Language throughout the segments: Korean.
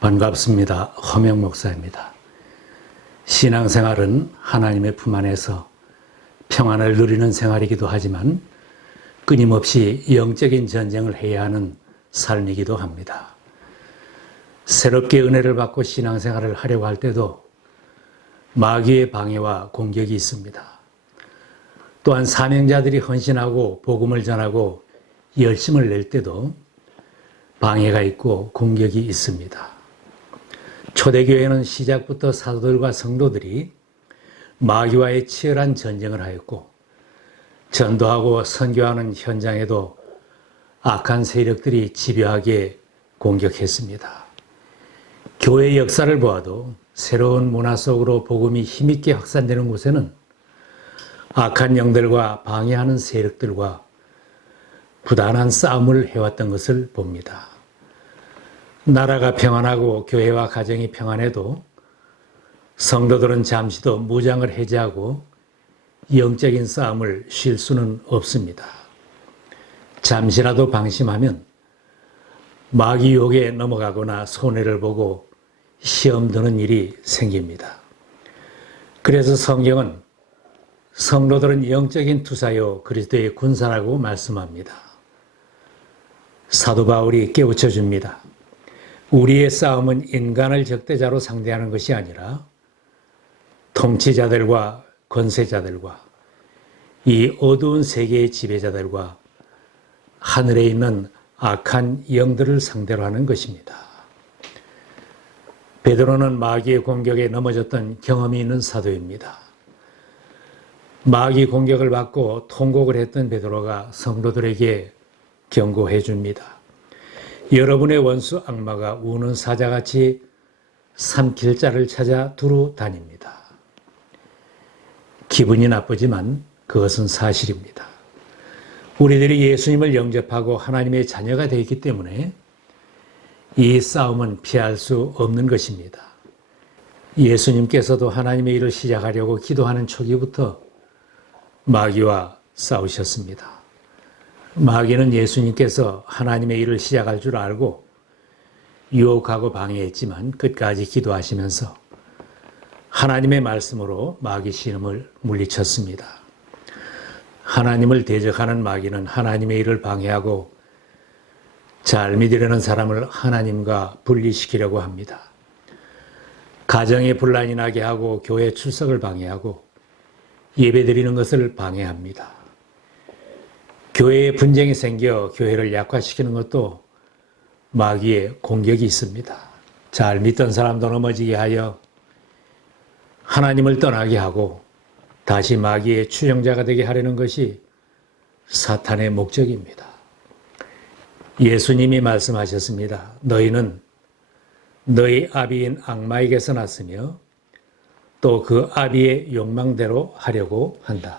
반갑습니다. 허명 목사입니다. 신앙생활은 하나님의 품 안에서 평안을 누리는 생활이기도 하지만 끊임없이 영적인 전쟁을 해야 하는 삶이기도 합니다. 새롭게 은혜를 받고 신앙생활을 하려고 할 때도 마귀의 방해와 공격이 있습니다. 또한 사명자들이 헌신하고 복음을 전하고 열심을 낼 때도 방해가 있고 공격이 있습니다. 초대교회는 시작부터 사도들과 성도들이 마귀와의 치열한 전쟁을 하였고, 전도하고 선교하는 현장에도 악한 세력들이 집요하게 공격했습니다. 교회의 역사를 보아도 새로운 문화 속으로 복음이 힘있게 확산되는 곳에는 악한 영들과 방해하는 세력들과 부단한 싸움을 해왔던 것을 봅니다. 나라가 평안하고 교회와 가정이 평안해도 성도들은 잠시도 무장을 해제하고 영적인 싸움을 쉴 수는 없습니다. 잠시라도 방심하면 마귀 유혹에 넘어가거나 손해를 보고 시험 드는 일이 생깁니다. 그래서 성경은 성도들은 영적인 투사요 그리스도의 군사라고 말씀합니다. 사도 바울이 깨우쳐 줍니다. 우리의 싸움은 인간을 적대자로 상대하는 것이 아니라 통치자들과 권세자들과 이 어두운 세계의 지배자들과 하늘에 있는 악한 영들을 상대로 하는 것입니다. 베드로는 마귀의 공격에 넘어졌던 경험이 있는 사도입니다. 마귀 공격을 받고 통곡을 했던 베드로가 성도들에게 경고해 줍니다. 여러분의 원수 악마가 우는 사자같이 삼킬 자를 찾아 두루 다닙니다. 기분이 나쁘지만 그것은 사실입니다. 우리들이 예수님을 영접하고 하나님의 자녀가 되었기 때문에 이 싸움은 피할 수 없는 것입니다. 예수님께서도 하나님의 일을 시작하려고 기도하는 초기부터 마귀와 싸우셨습니다. 마귀는 예수님께서 하나님의 일을 시작할 줄 알고 유혹하고 방해했지만 끝까지 기도하시면서 하나님의 말씀으로 마귀 신음을 물리쳤습니다. 하나님을 대적하는 마귀는 하나님의 일을 방해하고 잘 믿으려는 사람을 하나님과 분리시키려고 합니다. 가정에 분란이 나게 하고 교회 출석을 방해하고 예배드리는 것을 방해합니다. 교회에 분쟁이 생겨 교회를 약화시키는 것도 마귀의 공격이 있습니다. 잘 믿던 사람도 넘어지게 하여 하나님을 떠나게 하고 다시 마귀의 추종자가 되게 하려는 것이 사탄의 목적입니다. 예수님이 말씀하셨습니다. 너희는 너희 아비인 악마에게서 났으며 또 그 아비의 욕망대로 하려고 한다.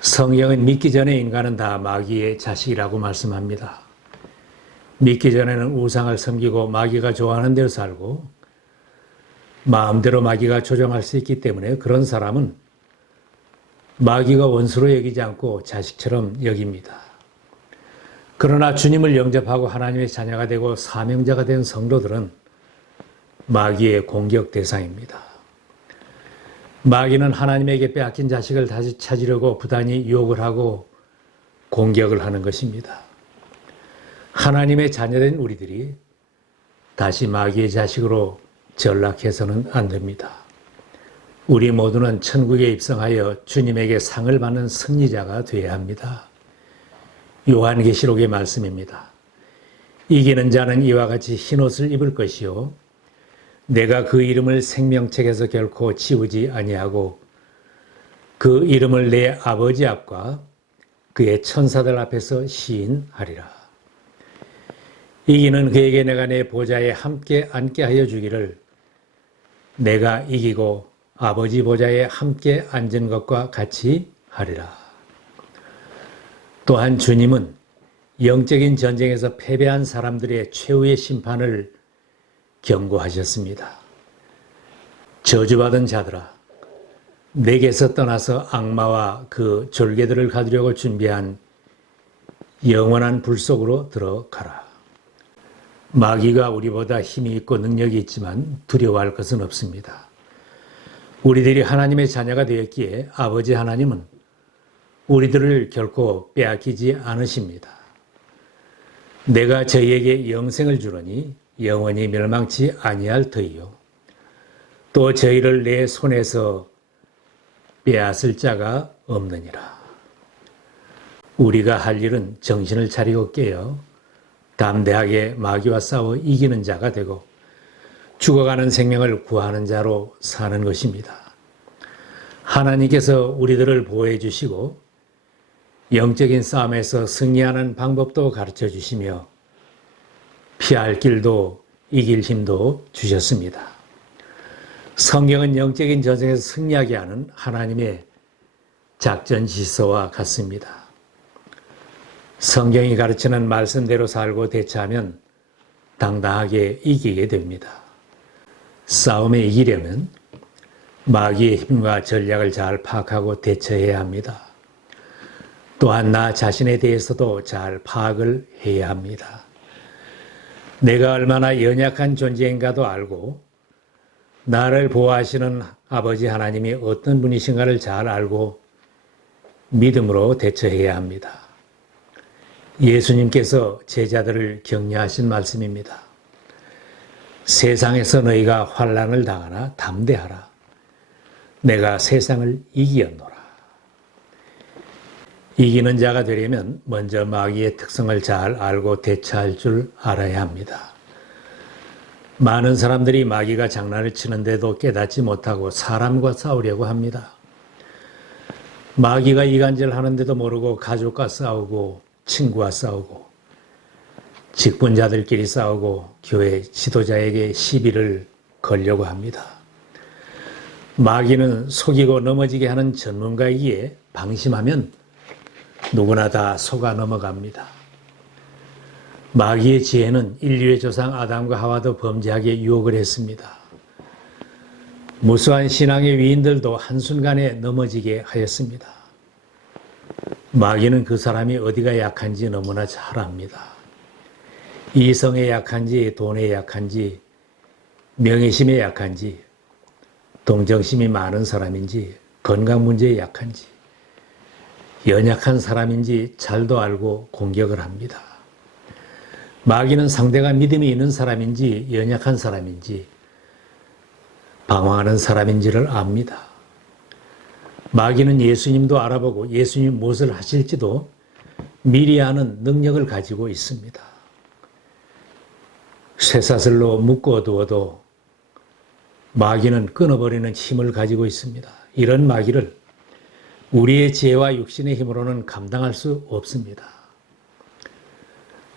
성경은 믿기 전에 인간은 다 마귀의 자식이라고 말씀합니다. 믿기 전에는 우상을 섬기고 마귀가 좋아하는 대로 살고 마음대로 마귀가 조종할 수 있기 때문에 그런 사람은 마귀가 원수로 여기지 않고 자식처럼 여깁니다. 그러나 주님을 영접하고 하나님의 자녀가 되고 사명자가 된 성도들은 마귀의 공격 대상입니다. 마귀는 하나님에게 빼앗긴 자식을 다시 찾으려고 부단히 유혹을 하고 공격을 하는 것입니다. 하나님의 자녀된 우리들이 다시 마귀의 자식으로 전락해서는 안 됩니다. 우리 모두는 천국에 입성하여 주님에게 상을 받는 승리자가 되어야 합니다. 요한계시록의 말씀입니다. 이기는 자는 이와 같이 흰옷을 입을 것이요 내가 그 이름을 생명책에서 결코 지우지 아니하고 그 이름을 내 아버지 앞과 그의 천사들 앞에서 시인하리라. 이기는 그에게 내가 내 보좌에 함께 앉게 하여 주기를 내가 이기고 아버지 보좌에 함께 앉은 것과 같이 하리라. 또한 주님은 영적인 전쟁에서 패배한 사람들의 최후의 심판을 경고하셨습니다. 저주받은 자들아, 내게서 떠나서 악마와 그 졸개들을 가두려고 준비한 영원한 불 속으로 들어가라. 마귀가 우리보다 힘이 있고 능력이 있지만 두려워할 것은 없습니다. 우리들이 하나님의 자녀가 되었기에 아버지 하나님은 우리들을 결코 빼앗기지 않으십니다. 내가 저희에게 영생을 주러니 영원히 멸망치 아니할 터이요. 또 저희를 내 손에서 빼앗을 자가 없느니라. 우리가 할 일은 정신을 차리고 깨어 담대하게 마귀와 싸워 이기는 자가 되고 죽어가는 생명을 구하는 자로 사는 것입니다. 하나님께서 우리들을 보호해 주시고 영적인 싸움에서 승리하는 방법도 가르쳐 주시며 피할 길도 이길 힘도 주셨습니다. 성경은 영적인 전쟁에서 승리하게 하는 하나님의 작전 지서와 같습니다. 성경이 가르치는 말씀대로 살고 대처하면 당당하게 이기게 됩니다. 싸움에 이기려면 마귀의 힘과 전략을 잘 파악하고 대처해야 합니다. 또한 나 자신에 대해서도 잘 파악을 해야 합니다. 내가 얼마나 연약한 존재인가도 알고 나를 보호하시는 아버지 하나님이 어떤 분이신가를 잘 알고 믿음으로 대처해야 합니다. 예수님께서 제자들을 격려하신 말씀입니다. 세상에서 너희가 환난을 당하나 담대하라. 내가 세상을 이기었노라. 이기는 자가 되려면 먼저 마귀의 특성을 잘 알고 대처할 줄 알아야 합니다. 많은 사람들이 마귀가 장난을 치는데도 깨닫지 못하고 사람과 싸우려고 합니다. 마귀가 이간질 하는데도 모르고 가족과 싸우고 친구와 싸우고 직분자들끼리 싸우고 교회 지도자에게 시비를 걸려고 합니다. 마귀는 속이고 넘어지게 하는 전문가이기에 방심하면 누구나 다 속아 넘어갑니다. 마귀의 지혜는 인류의 조상 아담과 하와도 범죄하게 유혹을 했습니다. 무수한 신앙의 위인들도 한순간에 넘어지게 하였습니다. 마귀는 그 사람이 어디가 약한지 너무나 잘 압니다. 이성에 약한지, 돈에 약한지, 명예심에 약한지, 동정심이 많은 사람인지, 건강 문제에 약한지, 연약한 사람인지 잘도 알고 공격을 합니다. 마귀는 상대가 믿음이 있는 사람인지, 연약한 사람인지, 방황하는 사람인지를 압니다. 마귀는 예수님도 알아보고 예수님 무엇을 하실지도 미리 아는 능력을 가지고 있습니다. 쇠사슬로 묶어두어도 마귀는 끊어버리는 힘을 가지고 있습니다. 이런 마귀를 우리의 지혜와 육신의 힘으로는 감당할 수 없습니다.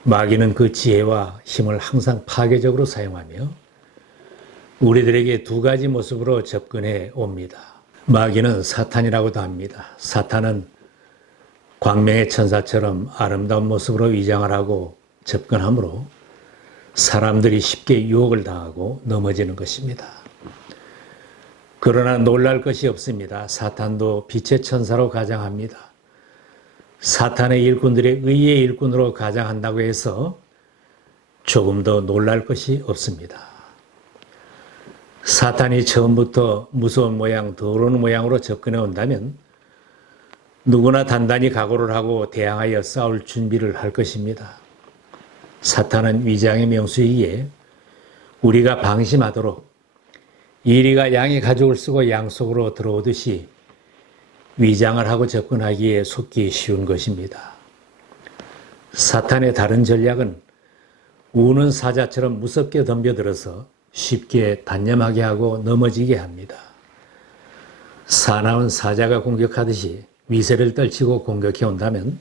마귀는 그 지혜와 힘을 항상 파괴적으로 사용하며 우리들에게 두 가지 모습으로 접근해 옵니다. 마귀는 사탄이라고도 합니다. 사탄은 광명의 천사처럼 아름다운 모습으로 위장을 하고 접근하므로 사람들이 쉽게 유혹을 당하고 넘어지는 것입니다. 그러나 놀랄 것이 없습니다. 사탄도 빛의 천사로 가장합니다. 사탄의 일꾼들의 의의 일꾼으로 가장한다고 해서 조금 더 놀랄 것이 없습니다. 사탄이 처음부터 무서운 모양, 더러운 모양으로 접근해 온다면 누구나 단단히 각오를 하고 대항하여 싸울 준비를 할 것입니다. 사탄은 위장의 명수이기에 우리가 방심하도록 이리가 양의 가죽을 쓰고 양 속으로 들어오듯이 위장을 하고 접근하기에 속기 쉬운 것입니다. 사탄의 다른 전략은 우는 사자처럼 무섭게 덤벼들어서 쉽게 단념하게 하고 넘어지게 합니다. 사나운 사자가 공격하듯이 위세를 떨치고 공격해 온다면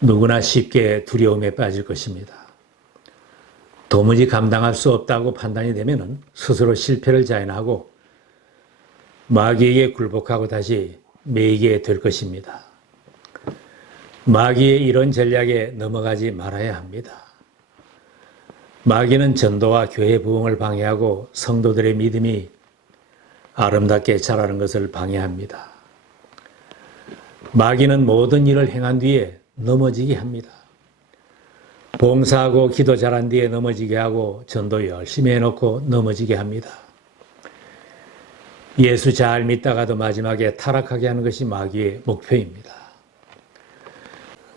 누구나 쉽게 두려움에 빠질 것입니다. 도무지 감당할 수 없다고 판단이 되면 스스로 실패를 자인하고 마귀에게 굴복하고 다시 매이게 될 것입니다. 마귀의 이런 전략에 넘어가지 말아야 합니다. 마귀는 전도와 교회 부흥을 방해하고 성도들의 믿음이 아름답게 자라는 것을 방해합니다. 마귀는 모든 일을 행한 뒤에 넘어지게 합니다. 봉사하고 기도 잘한 뒤에 넘어지게 하고 전도 열심히 해놓고 넘어지게 합니다. 예수 잘 믿다가도 마지막에 타락하게 하는 것이 마귀의 목표입니다.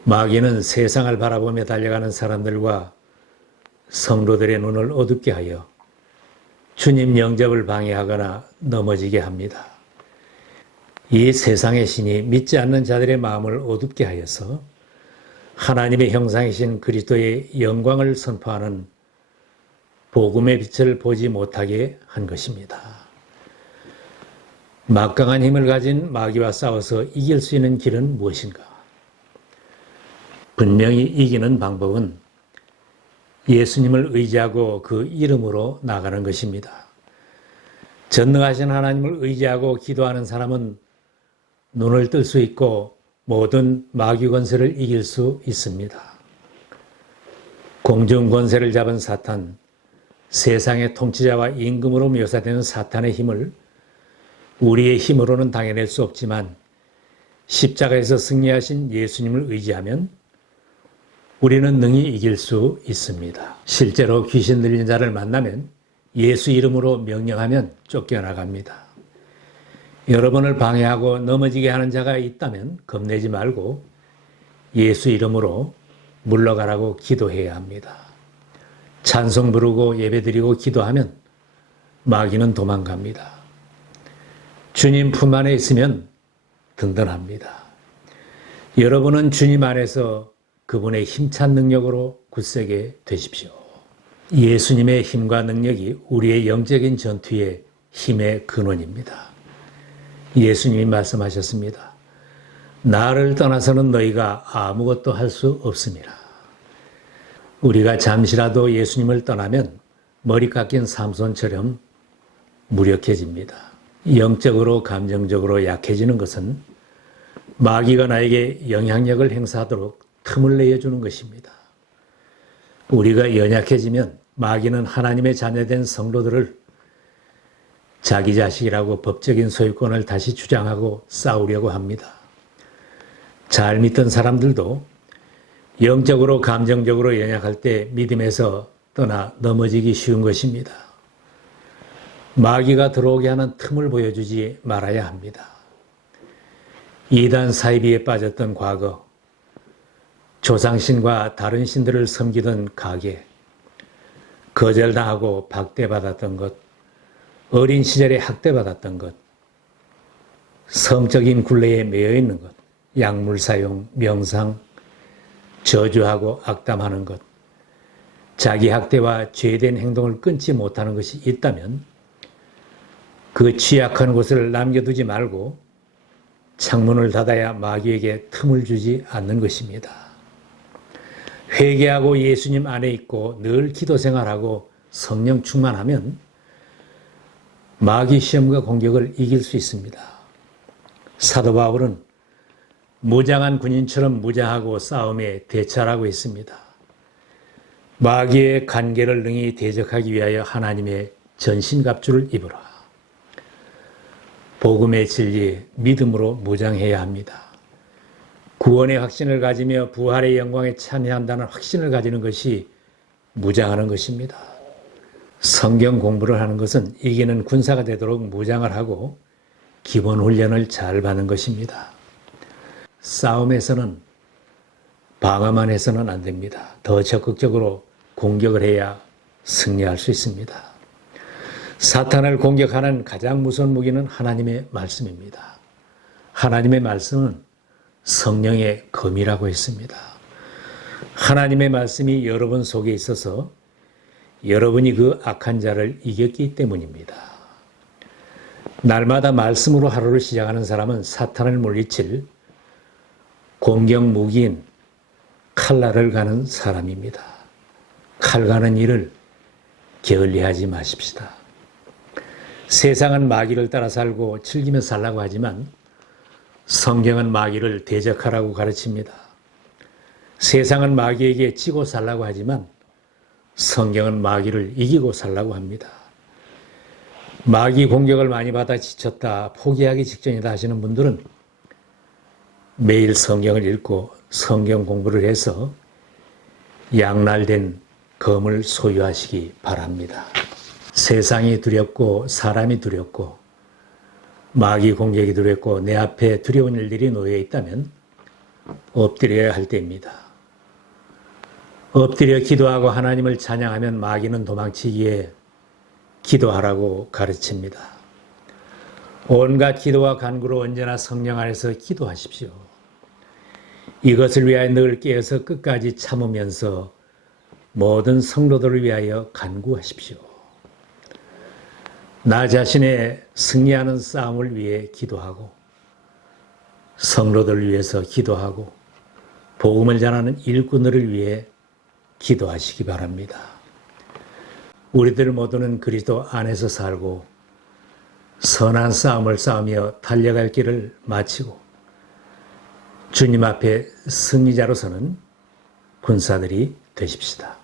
마귀는 세상을 바라보며 달려가는 사람들과 성도들의 눈을 어둡게 하여 주님 영접을 방해하거나 넘어지게 합니다. 이 세상의 신이 믿지 않는 자들의 마음을 어둡게 하여서 하나님의 형상이신 그리스도의 영광을 선포하는 복음의 빛을 보지 못하게 한 것입니다. 막강한 힘을 가진 마귀와 싸워서 이길 수 있는 길은 무엇인가? 분명히 이기는 방법은 예수님을 의지하고 그 이름으로 나가는 것입니다. 전능하신 하나님을 의지하고 기도하는 사람은 눈을 뜰 수 있고 모든 마귀 권세를 이길 수 있습니다. 공중 권세를 잡은 사탄, 세상의 통치자와 임금으로 묘사되는 사탄의 힘을 우리의 힘으로는 당해낼 수 없지만 십자가에서 승리하신 예수님을 의지하면 우리는 능히 이길 수 있습니다. 실제로 귀신 들린 자를 만나면 예수 이름으로 명령하면 쫓겨나갑니다. 여러분을 방해하고 넘어지게 하는 자가 있다면 겁내지 말고 예수 이름으로 물러가라고 기도해야 합니다. 찬송 부르고 예배드리고 기도하면 마귀는 도망갑니다. 주님 품 안에 있으면 든든합니다. 여러분은 주님 안에서 그분의 힘찬 능력으로 굳세게 되십시오. 예수님의 힘과 능력이 우리의 영적인 전투의 힘의 근원입니다. 예수님이 말씀하셨습니다. 나를 떠나서는 너희가 아무것도 할 수 없습니다. 우리가 잠시라도 예수님을 떠나면 머리 깎인 삼손처럼 무력해집니다. 영적으로 감정적으로 약해지는 것은 마귀가 나에게 영향력을 행사하도록 틈을 내어주는 것입니다. 우리가 연약해지면 마귀는 하나님의 자녀된 성도들을 자기 자식이라고 법적인 소유권을 다시 주장하고 싸우려고 합니다. 잘 믿던 사람들도 영적으로 감정적으로 연약할 때 믿음에서 떠나 넘어지기 쉬운 것입니다. 마귀가 들어오게 하는 틈을 보여주지 말아야 합니다. 이단 사이비에 빠졌던 과거, 조상신과 다른 신들을 섬기던 가계, 거절당하고 박대받았던 것, 어린 시절에 학대받았던 것, 성적인 굴레에 매여 있는 것, 약물 사용, 명상, 저주하고 악담하는 것, 자기 학대와 죄된 행동을 끊지 못하는 것이 있다면 그 취약한 곳을 남겨두지 말고 창문을 닫아야 마귀에게 틈을 주지 않는 것입니다. 회개하고 예수님 안에 있고 늘 기도 생활하고 성령 충만하면 마귀 시험과 공격을 이길 수 있습니다. 사도 바울은 무장한 군인처럼 무장하고 싸움에 대처하고 있습니다. 마귀의 간계를 능히 대적하기 위하여 하나님의 전신갑주를 입으라. 복음의 진리, 믿음으로 무장해야 합니다. 구원의 확신을 가지며 부활의 영광에 참여한다는 확신을 가지는 것이 무장하는 것입니다. 성경 공부를 하는 것은 이기는 군사가 되도록 무장을 하고 기본 훈련을 잘 받는 것입니다. 싸움에서는 방어만 해서는 안 됩니다. 더 적극적으로 공격을 해야 승리할 수 있습니다. 사탄을 공격하는 가장 무서운 무기는 하나님의 말씀입니다. 하나님의 말씀은 성령의 검이라고 했습니다. 하나님의 말씀이 여러분 속에 있어서 여러분이 그 악한 자를 이겼기 때문입니다. 날마다 말씀으로 하루를 시작하는 사람은 사탄을 물리칠 공격 무기인 칼날을 가는 사람입니다. 칼 가는 일을 게을리하지 마십시다. 세상은 마귀를 따라 살고 즐기며 살라고 하지만 성경은 마귀를 대적하라고 가르칩니다. 세상은 마귀에게 지고 살라고 하지만 성경은 마귀를 이기고 살라고 합니다. 마귀 공격을 많이 받아 지쳤다, 포기하기 직전이다 하시는 분들은 매일 성경을 읽고 성경 공부를 해서 양날된 검을 소유하시기 바랍니다. 세상이 두렵고 사람이 두렵고 마귀 공격이 두렵고 내 앞에 두려운 일들이 놓여 있다면 엎드려야 할 때입니다. 엎드려 기도하고 하나님을 찬양하면 마귀는 도망치기에 기도하라고 가르칩니다. 온갖 기도와 간구로 언제나 성령 안에서 기도하십시오. 이것을 위하여 늘 깨어서 끝까지 참으면서 모든 성도들을 위하여 간구하십시오. 나 자신의 승리하는 싸움을 위해 기도하고 성도들을 위해서 기도하고 복음을 전하는 일꾼들을 위해 기도하시기 바랍니다. 우리들 모두는 그리스도 안에서 살고 선한 싸움을 싸우며 달려갈 길을 마치고 주님 앞에 승리자로 서는 군사들이 되십시다.